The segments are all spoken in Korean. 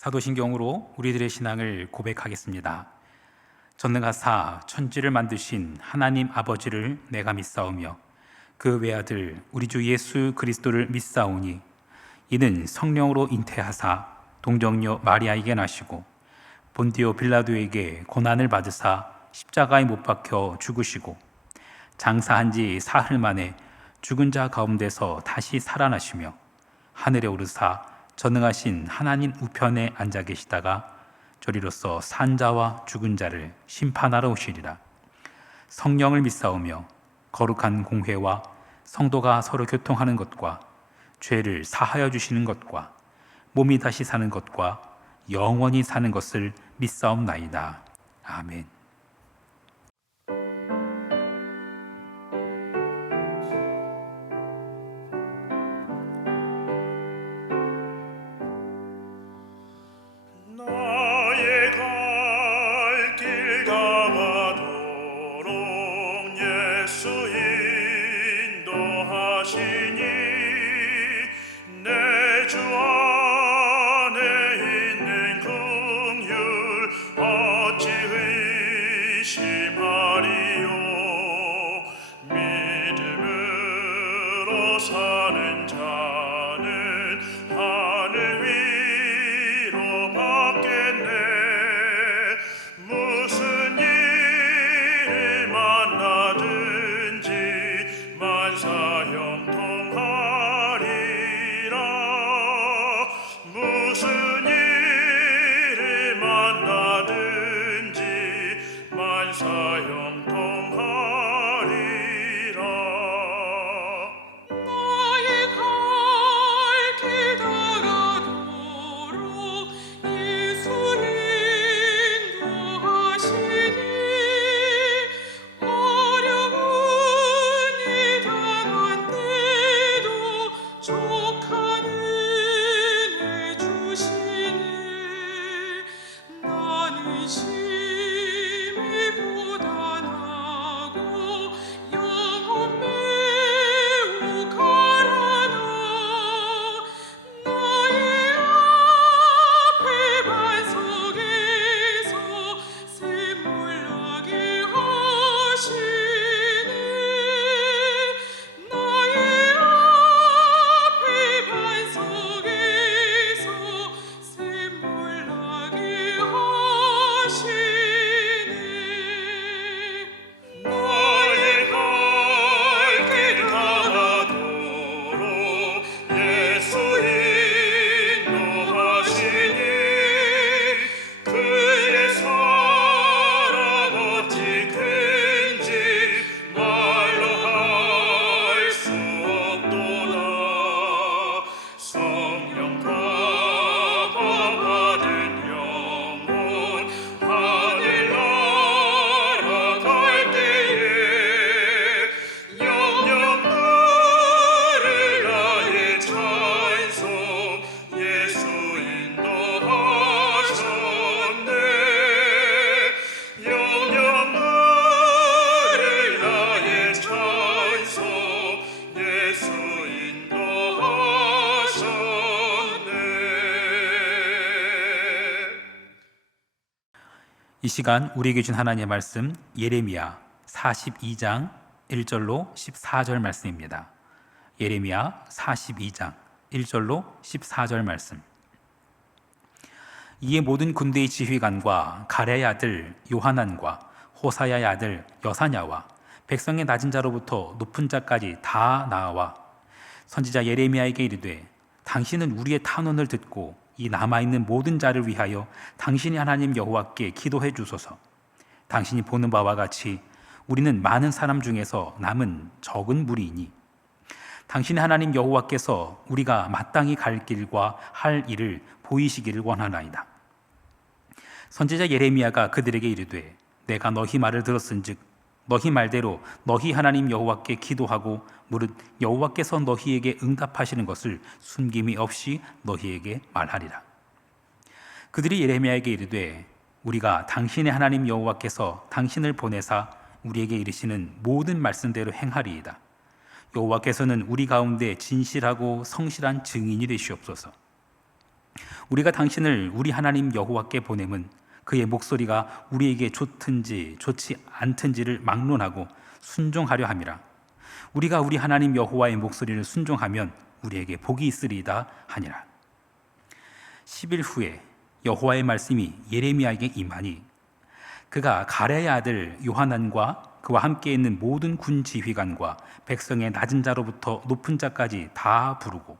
사도신경으로 우리들의 신앙을 고백하겠습니다. 전능하사 천지를 만드신 하나님 아버지를 내가 믿사오며 그 외아들 우리 주 예수 그리스도를 믿사오니 이는 성령으로 잉태하사 동정녀 마리아에게 나시고 본디오 빌라도에게 고난을 받으사 십자가에 못 박혀 죽으시고 장사한 지 사흘 만에 죽은 자 가운데서 다시 살아나시며 하늘에 오르사 전능하신 하나님 우편에 앉아 계시다가 저리로서 산 자와 죽은 자를 심판하러 오시리라. 성령을 믿사오며 거룩한 공회와 성도가 서로 교통하는 것과 죄를 사하여 주시는 것과 몸이 다시 사는 것과 영원히 사는 것을 믿사옵나이다. 아멘. 사는 자는 하늘 위로 받겠네. 무슨 일을 만나든지 만사형통하리라. 무슨 일을 만나든지 만사형통하리라. 이 시간 우리에게 준 하나님의 말씀 예레미야 42장 1절로 14절 말씀입니다. 예레미야 42장 1절로 14절 말씀. 이에 모든 군대의 지휘관과 가랴의 아들 요하난과 호사야의 아들 여사냐와 백성의 낮은 자로부터 높은 자까지 다 나와 선지자 예레미야에게 이르되 당신은 우리의 탄원을 듣고 이 남아있는 모든 자를 위하여 당신이 하나님 여호와께 기도해 주소서. 당신이 보는 바와 같이 우리는 많은 사람 중에서 남은 적은 무리이니 당신의 하나님 여호와께서 우리가 마땅히 갈 길과 할 일을 보이시기를 원하나이다. 선지자 예레미야가 그들에게 이르되 내가 너희 말을 들었은즉 너희 말대로 너희 하나님 여호와께 기도하고 무릇 여호와께서 너희에게 응답하시는 것을 숨김이 없이 너희에게 말하리라. 그들이 예레미야에게 이르되 우리가 당신의 하나님 여호와께서 당신을 보내사 우리에게 이르시는 모든 말씀대로 행하리이다. 여호와께서는 우리 가운데 진실하고 성실한 증인이 되시옵소서. 우리가 당신을 우리 하나님 여호와께 보냄은 그의 목소리가 우리에게 좋든지 좋지 않든지를 막론하고 순종하려 함이라. 우리가 우리 하나님 여호와의 목소리를 순종하면 우리에게 복이 있으리이다 하니라. 10일 후에 여호와의 말씀이 예레미야에게 임하니 그가 가랴의 아들 요하난과 그와 함께 있는 모든 군 지휘관과 백성의 낮은 자로부터 높은 자까지 다 부르고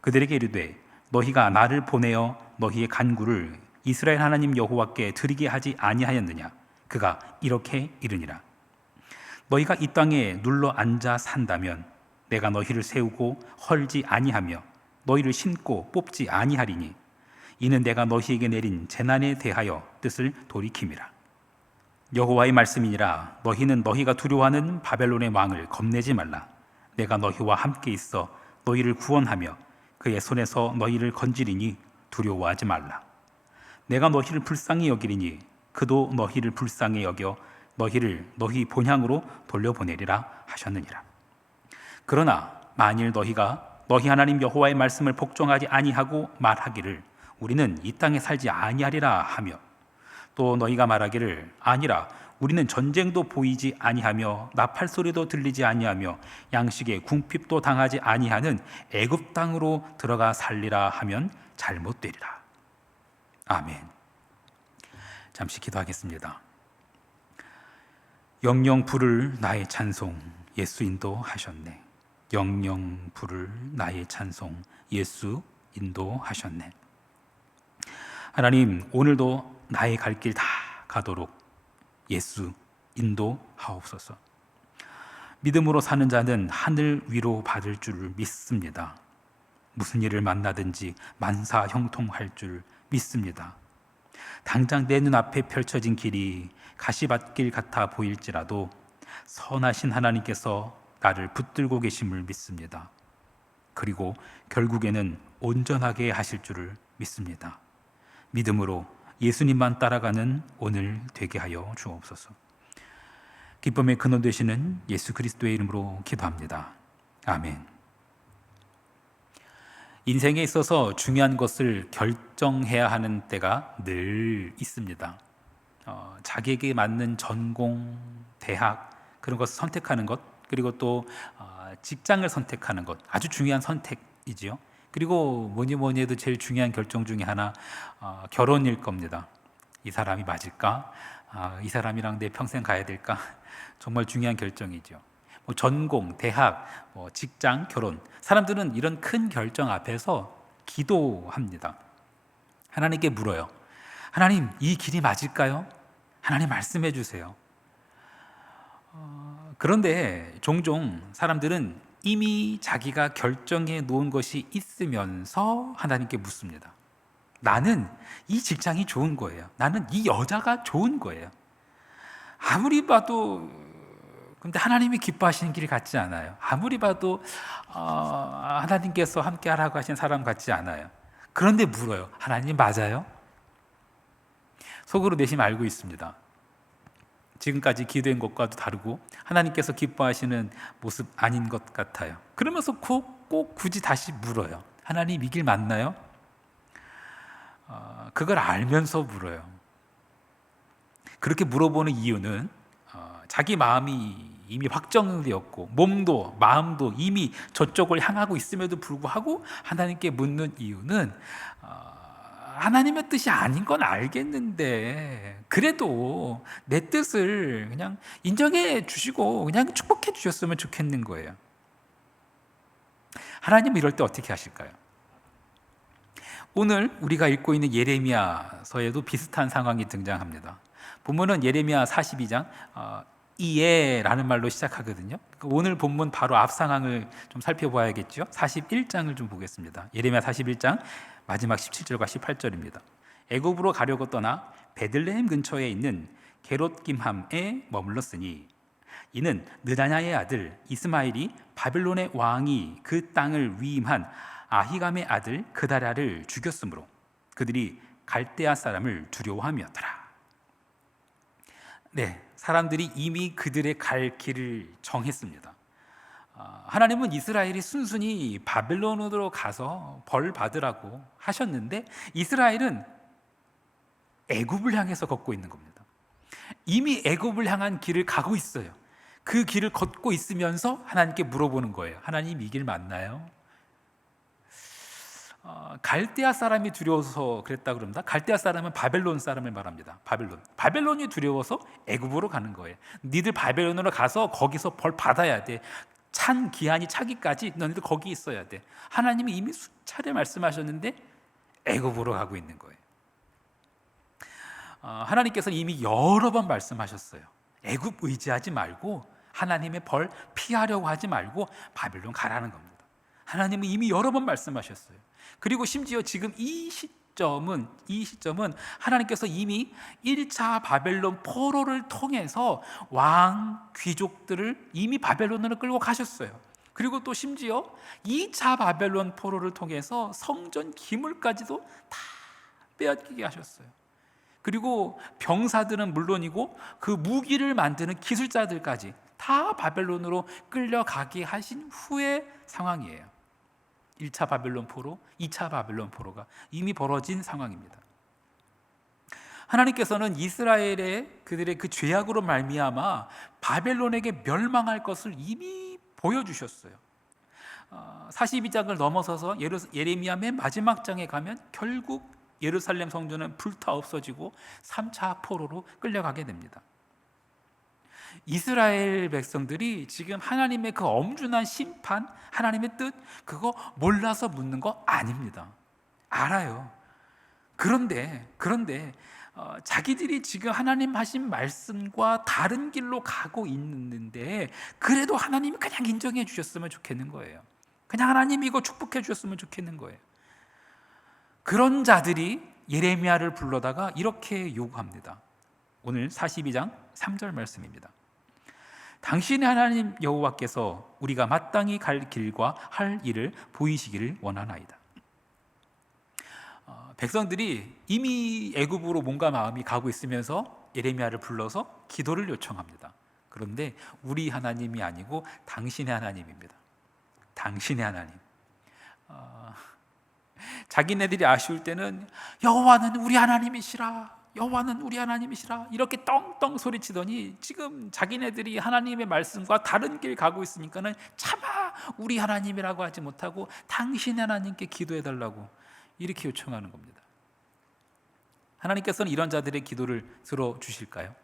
그들에게 이르되 너희가 나를 보내어 너희의 간구를 이스라엘 하나님 여호와께 드리게 하지 아니하였느냐. 그가 이렇게 이르니라. 너희가 이 땅에 눌러 앉아 산다면 내가 너희를 세우고 헐지 아니하며 너희를 심고 뽑지 아니하리니 이는 내가 너희에게 내린 재난에 대하여 뜻을 돌이킴이라. 여호와의 말씀이니라. 너희는 너희가 두려워하는 바벨론의 왕을 겁내지 말라. 내가 너희와 함께 있어 너희를 구원하며 그의 손에서 너희를 건지리니 두려워하지 말라. 내가 너희를 불쌍히 여기리니 그도 너희를 불쌍히 여겨 너희를 너희 본향으로 돌려보내리라 하셨느니라. 그러나 만일 너희가 너희 하나님 여호와의 말씀을 복종하지 아니하고 말하기를 우리는 이 땅에 살지 아니하리라 하며 또 너희가 말하기를 아니라 우리는 전쟁도 보이지 아니하며 나팔 소리도 들리지 아니하며 양식에 궁핍도 당하지 아니하는 애굽 땅으로 들어가 살리라 하면 잘못되리라. 아멘. 잠시 기도하겠습니다. 영영 부를 나의 찬송 예수 인도하셨네. 영영 부를 나의 찬송 예수 인도하셨네. 하나님, 오늘도 나의 갈 길 다 가도록 예수 인도하옵소서. 믿음으로 사는 자는 하늘 위로 받을 줄 믿습니다. 무슨 일을 만나든지 만사 형통할 줄 믿습니다. 당장 내 눈앞에 펼쳐진 길이 가시밭길 같아 보일지라도 선하신 하나님께서 나를 붙들고 계심을 믿습니다. 그리고 결국에는 온전하게 하실 줄을 믿습니다. 믿음으로 예수님만 따라가는 오늘 되게 하여 주옵소서. 기쁨의 근원 되시는 예수 그리스도의 이름으로 기도합니다. 아멘. 인생에 있어서 중요한 것을 결정해야 하는 때가 늘 있습니다. 자기에게 맞는 전공, 대학 그런 것을 선택하는 것, 그리고 또 직장을 선택하는 것, 아주 중요한 선택이지요. 그리고 뭐니 해도 제일 중요한 결정 중에 하나 결혼일 겁니다. 이 사람이 맞을까? 이 사람이랑 내 평생 가야 될까? 정말 중요한 결정이죠. 전공, 대학, 직장, 결혼. 사람들은 이런 큰 결정 앞에서 기도합니다. 하나님께 물어요. 하나님, 이 길이 맞을까요? 하나님 말씀해 주세요. 그런데 종종 사람들은 이미 자기가 결정해 놓은 것이 있으면서 하나님께 묻습니다. 나는 이 직장이 좋은 거예요. 나는 이 여자가 좋은 거예요. 아무리 봐도 근데 하나님이 기뻐하시는 길이 같지 않아요. 아무리 봐도 하나님께서 함께 하라고 하신 사람 같지 않아요. 그런데 물어요. 하나님 맞아요? 속으로 내심 알고 있습니다. 지금까지 기도한 것과도 다르고 하나님께서 기뻐하시는 모습 아닌 것 같아요. 그러면서 꼭 굳이 다시 물어요. 하나님 이 길 맞나요? 그걸 알면서 물어요. 그렇게 물어보는 이유는 자기 마음이 이미 확정되었고 몸도 마음도 이미 저쪽을 향하고 있음에도 불구하고 하나님께 묻는 이유는 하나님의 뜻이 아닌 건 알겠는데 그래도 내 뜻을 그냥 인정해 주시고 그냥 축복해 주셨으면 좋겠는 거예요. 하나님은 이럴 때 어떻게 하실까요? 오늘 우리가 읽고 있는 예레미야서에도 비슷한 상황이 등장합니다. 본문은 예레미야 42장 이에라는 말로 시작하거든요. 오늘 본문 바로 앞 상황을 좀 살펴봐야겠죠. 41장을 좀 보겠습니다. 예레미야 41장 마지막 17절과 18절입니다. 애굽으로 가려고 떠나 베들레헴 근처에 있는 게롯김함에 머물렀으니 이는 느다냐의 아들 이스마엘이 바벨론의 왕이 그 땅을 위임한 아히감의 아들 그다랴를 죽였으므로 그들이 갈대아 사람을 두려워함이었더라. 네, 사람들이 이미 그들의 갈 길을 정했습니다. 하나님은 이스라엘이 순순히 바벨론으로 가서 벌 받으라고 하셨는데 이스라엘은 애굽을 향해서 걷고 있는 겁니다. 이미 애굽을 향한 길을 가고 있어요. 그 길을 걷고 있으면서 하나님께 물어보는 거예요. 하나님, 이 길 맞나요? 갈대아 사람이 두려워서 그랬다 그럽니다. 갈대아 사람은 바벨론 사람을 말합니다. 바벨론이 두려워서 애굽으로 가는 거예요. 니들 바벨론으로 가서 거기서 벌 받아야 돼. 찬 기한이 차기까지 너희들 거기 있어야 돼. 하나님이 이미 수차례 말씀하셨는데 애굽으로 가고 있는 거예요. 하나님께서는 이미 여러 번 말씀하셨어요. 애굽 의지하지 말고 하나님의 벌 피하려고 하지 말고 바벨론 가라는 겁니다. 하나님은 이미 여러 번 말씀하셨어요. 그리고 심지어 지금 이 시점은 하나님께서 이미 1차 바벨론 포로를 통해서 왕, 귀족들을 이미 바벨론으로 끌고 가셨어요. 그리고 또 심지어 2차 바벨론 포로를 통해서 성전 기물까지도 다 빼앗기게 하셨어요. 그리고 병사들은 물론이고 그 무기를 만드는 기술자들까지 다 바벨론으로 끌려가게 하신 후의 상황이에요. 1차 바벨론 포로, 2차 바벨론 포로가 이미 벌어진 상황입니다. 하나님께서는 이스라엘의 그들의 그 죄악으로 말미암아 바벨론에게 멸망할 것을 이미 보여주셨어요. 42장을 넘어서서 예레미야 맨 마지막 장에 가면 결국 예루살렘 성전은 불타 없어지고 3차 포로로 끌려가게 됩니다. 이스라엘 백성들이 지금 하나님의 그 엄중한 심판, 하나님의 뜻, 그거 몰라서 묻는 거 아닙니다. 알아요. 그런데 자기들이 지금 하나님 하신 말씀과 다른 길로 가고 있는데 그래도 하나님이 그냥 인정해 주셨으면 좋겠는 거예요. 그냥 하나님이 이거 축복해 주셨으면 좋겠는 거예요. 그런 자들이 예레미야를 불러다가 이렇게 요구합니다. 오늘 42장 3절 말씀입니다. 당신의 하나님 여호와께서 우리가 마땅히 갈 길과 할 일을 보이시기를 원하나이다. 백성들이 이미 애굽으로 몸과 마음이 가고 있으면서 예레미야를 불러서 기도를 요청합니다. 그런데 우리 하나님이 아니고 당신의 하나님입니다. 당신의 하나님. 자기네들이 아쉬울 때는 여호와는 우리 하나님이시라, 여호와는 우리 하나님이시라 이렇게 떵떵 소리치더니 지금 자기네들이 하나님의 말씀과 다른 길 가고 있으니까는 차마 우리 하나님이라고 하지 못하고 당신 하나님께 기도해달라고 이렇게 요청하는 겁니다. 하나님께서는 이런 자들의 기도를 들어주실까요?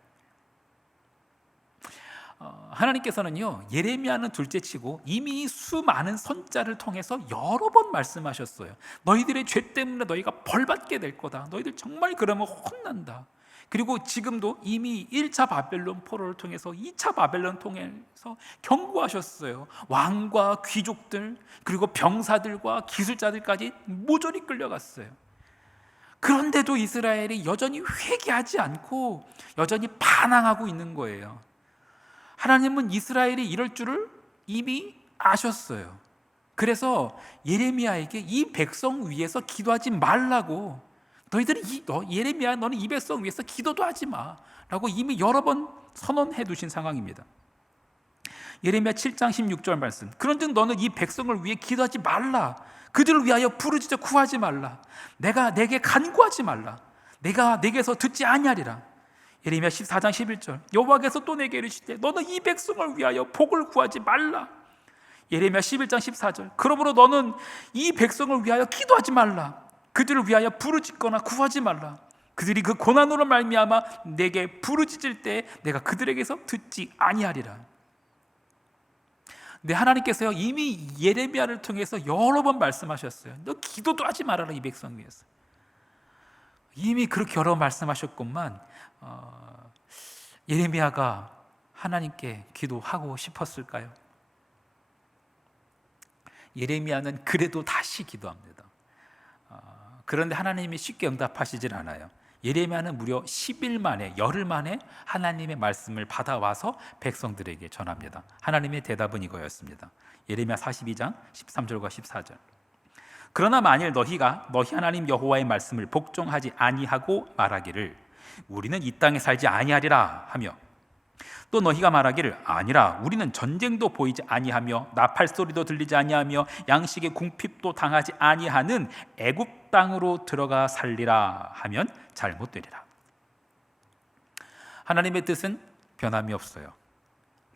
하나님께서는요, 예레미야는 둘째치고 이미 수많은 선자를 통해서 여러 번 말씀하셨어요. 너희들의 죄 때문에 너희가 벌받게 될 거다. 너희들 정말 그러면 혼난다. 그리고 지금도 이미 1차 바벨론 포로를 통해서 2차 바벨론 통해서 경고하셨어요. 왕과 귀족들 그리고 병사들과 기술자들까지 모조리 끌려갔어요. 그런데도 이스라엘이 여전히 회개하지 않고 여전히 반항하고 있는 거예요. 하나님은 이스라엘이 이럴 줄을 이미 아셨어요. 그래서 예레미야에게 이 백성 위해서 기도하지 말라고, 예레미야 너는 이 백성 위해서 기도도 하지 마라고 이미 여러 번 선언해 두신 상황입니다. 예레미야 7장 16절 말씀. 그런즉 너는 이 백성을 위해 기도하지 말라. 그들을 위하여 부르짖어 구하지 말라. 내가 내게 간구하지 말라. 내가 내게서 듣지 아니하리라. 예레미야 14장 11절. 여호와께서 또 내게 이르시되 너는 이 백성을 위하여 복을 구하지 말라. 예레미야 11장 14절. 그러므로 너는 이 백성을 위하여 기도하지 말라. 그들을 위하여 부르짖거나 구하지 말라. 그들이 그 고난으로 말미암아 내게 부르짖을 때 내가 그들에게서 듣지 아니하리라. 근데 하나님께서요 이미 예레미야를 통해서 여러 번 말씀하셨어요. 너 기도도 하지 말아라 이 백성 위해서. 이미 그렇게 여러 번 말씀하셨건만 예레미야가 하나님께 기도하고 싶었을까요? 예레미야는 그래도 다시 기도합니다. 그런데 하나님이 쉽게 응답하시질 않아요. 예레미야는 무려 10일 만에, 열흘 만에 하나님의 말씀을 받아와서 백성들에게 전합니다. 하나님의 대답은 이거였습니다. 예레미야 42장 13절과 14절. 그러나 만일 너희 하나님 여호와의 말씀을 복종하지 아니하고 말하기를 우리는 이 땅에 살지 아니하리라 하며 또 너희가 말하기를 아니라 우리는 전쟁도 보이지 아니하며 나팔 소리도 들리지 아니하며 양식의 궁핍도 당하지 아니하는 애굽 땅으로 들어가 살리라 하면 잘못되리라. 하나님의 뜻은 변함이 없어요.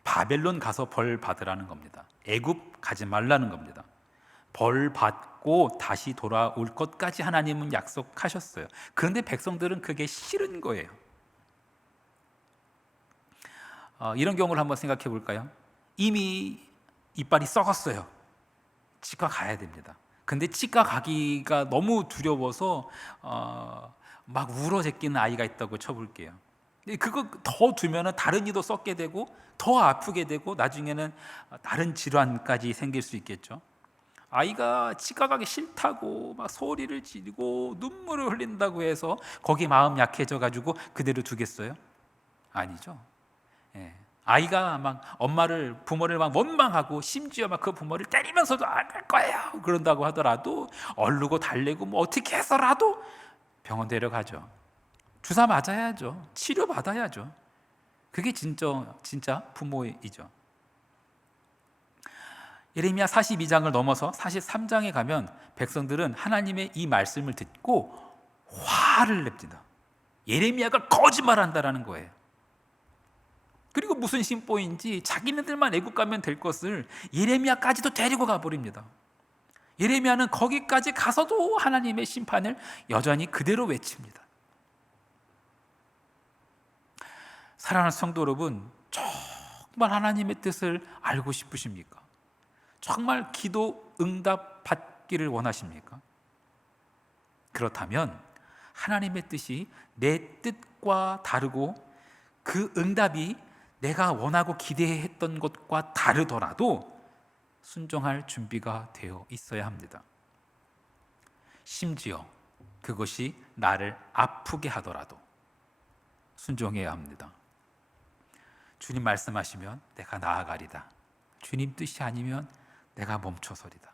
바벨론 가서 벌 받으라는 겁니다. 애굽 가지 말라는 겁니다. 벌 받고 다시 돌아올 것까지 하나님은 약속하셨어요. 그런데 백성들은 그게 싫은 거예요. 이런 경우를 한번 생각해 볼까요? 이미 이빨이 썩었어요. 치과 가야 됩니다. 근데 치과 가기가 너무 두려워서 막 울어 제끼는 아이가 있다고 쳐볼게요. 그거 더 두면은 다른 이도 썩게 되고 더 아프게 되고 나중에는 다른 질환까지 생길 수 있겠죠. 아이가 치과 가기 싫다고 막 소리를 지르고 눈물을 흘린다고 해서 거기 마음 약해져 가지고 그대로 두겠어요? 아니죠. 아이가 막 부모를 막 원망하고 심지어 막 그 부모를 때리면서도 안 할 거예요 그런다고 하더라도 얼르고 달래고 뭐 어떻게 해서라도 병원 데려가죠. 주사 맞아야죠. 치료 받아야죠. 그게 진짜 부모이죠. 예레미야 42장을 넘어서 43장에 가면 백성들은 하나님의 이 말씀을 듣고 화를 냅니다. 예레미야가 거짓말한다라는 거예요. 그리고 무슨 심보인지 자기네들만 애국 가면 될 것을 예레미야까지도 데리고 가버립니다. 예레미야는 거기까지 가서도 하나님의 심판을 여전히 그대로 외칩니다. 사랑하는 성도 여러분, 정말 하나님의 뜻을 알고 싶으십니까? 정말 기도 응답 받기를 원하십니까? 그렇다면 하나님의 뜻이 내 뜻과 다르고 그 응답이 내가 원하고 기대했던 것과 다르더라도 순종할 준비가 되어 있어야 합니다. 심지어 그것이 나를 아프게 하더라도 순종해야 합니다. 주님 말씀하시면 내가 나아가리다. 주님 뜻이 아니면 내가 멈춰서리다.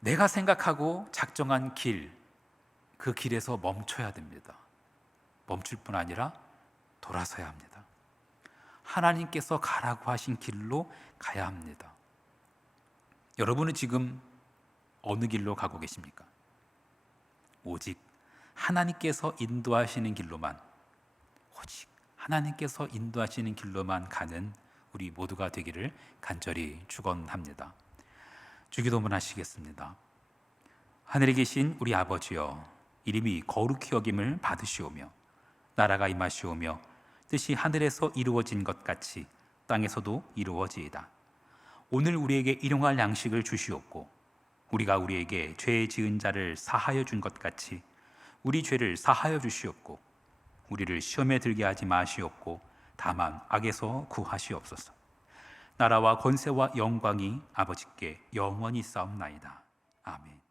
내가 생각하고 작정한 길, 그 길에서 멈춰야 됩니다. 멈출 뿐 아니라 돌아서야 합니다. 하나님께서 가라고 하신 길로 가야 합니다. 여러분은 지금 어느 길로 가고 계십니까? 오직 하나님께서 인도하시는 길로만, 오직 하나님께서 인도하시는 길로만 가는 우리 모두가 되기를 간절히 축원합니다. 주기도문 하시겠습니다. 하늘에 계신 우리 아버지여, 이름이 거룩히 여김을 받으시오며 나라가 임하시오며 뜻이 하늘에서 이루어진 것 같이 땅에서도 이루어지이다. 오늘 우리에게 일용할 양식을 주시옵고 우리가 우리에게 죄 지은 자를 사하여 준 것 같이 우리 죄를 사하여 주시옵고 우리를 시험에 들게 하지 마시옵고 다만 악에서 구하시옵소서. 나라와 권세와 영광이 아버지께 영원히 싸움나이다. 아멘.